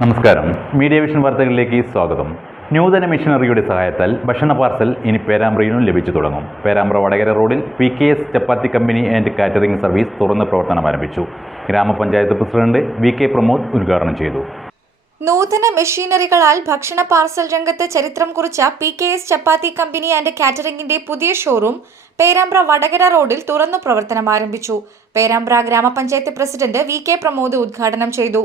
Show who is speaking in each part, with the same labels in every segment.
Speaker 1: നമസ്കാരം. Media vision വാർത്തകളിലേക്ക് സ്വാഗതം. നൂതന മിഷനറിയുടെ സഹായത്താൽ ഭക്ഷണ പാർസൽ ഇനി പേരാമ്പ്രയിലും ലഭിച്ചു തുടങ്ങും. പേരാമ്പ്ര വടകര റോഡിൽ P K S chapati company and catering service തുറന്ന് പ്രവർത്തനം ആരംഭിച്ചു. ഗ്രാമപഞ്ചായത്ത് പ്രസിഡന്റ് വി കെ പ്രമോദ് ഉദ്ഘാടനം ചെയ്തു.
Speaker 2: നൂതന മെഷീനറികളാൽ ഭക്ഷണ പാർസൽ രംഗത്ത് ചരിത്രം കുറിച്ച P K S chapati company and കാറ്ററിംഗിന്റെ പുതിയ ഷോറൂം പേരാമ്പ്ര വടകര റോഡിൽ തുറന്നു പ്രവർത്തനം ആരംഭിച്ചു. പേരാമ്പ്ര ഗ്രാമപഞ്ചായത്ത് പ്രസിഡന്റ് വി കെ പ്രമോദ് ഉദ്ഘാടനം ചെയ്തു.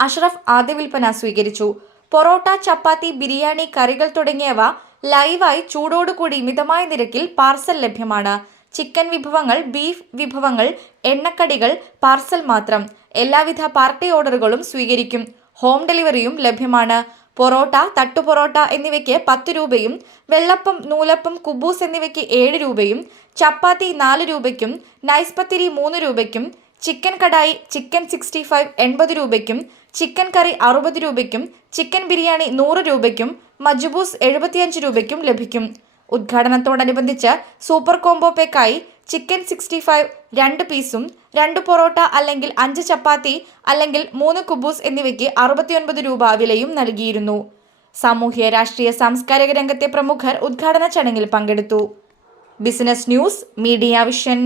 Speaker 2: അഷ്റഫ് ആദ്യ വിൽപ്പന സ്വീകരിച്ചു. പൊറോട്ട ചപ്പാത്തി ബിരിയാണി കറികൾ തുടങ്ങിയവ ലൈവായി ചൂടോടുകൂടി മിതമായ നിരക്കിൽ പാർസൽ ലഭ്യമാണ്. ചിക്കൻ വിഭവങ്ങൾ ബീഫ് വിഭവങ്ങൾ എണ്ണക്കടികൾ പാർസൽ മാത്രം. എല്ലാവിധ പാർട്ടി ഓർഡറുകളും സ്വീകരിക്കും. ഹോം ഡെലിവറിയും ലഭ്യമാണ്. പൊറോട്ട തട്ടുപൊറോട്ട എന്നിവയ്ക്ക് പത്ത് രൂപയും വെള്ളപ്പം നൂലപ്പം കുബൂസ് എന്നിവയ്ക്ക് ഏഴ് രൂപയും ചപ്പാത്തി നാല് രൂപയ്ക്കും നൈസ്പത്തിരി മൂന്ന് രൂപയ്ക്കും chicken kadai chicken sixty five എൺപത് രൂപയ്ക്കും ചിക്കൻ കറി അറുപത് രൂപയ്ക്കും ചിക്കൻ ബിരിയാണി നൂറ് രൂപയ്ക്കും മജുബൂസ് എഴുപത്തിയഞ്ച് രൂപയ്ക്കും ലഭിക്കും. ഉദ്ഘാടനത്തോടനുബന്ധിച്ച് സൂപ്പർ കോംബോ പേക്കായി ചിക്കൻ സിക്സ്റ്റി ഫൈവ് രണ്ട് പീസും രണ്ട് പൊറോട്ട അല്ലെങ്കിൽ അഞ്ച് ചപ്പാത്തി അല്ലെങ്കിൽ മൂന്ന് കുബൂസ് എന്നിവയ്ക്ക് അറുപത്തിയൊൻപത് രൂപ വിലയും നൽകിയിരുന്നു. സാമൂഹ്യ രാഷ്ട്രീയ സാംസ്കാരിക രംഗത്തെ പ്രമുഖർ ഉദ്ഘാടന ചടങ്ങിൽ പങ്കെടുത്തു. Business news media vision.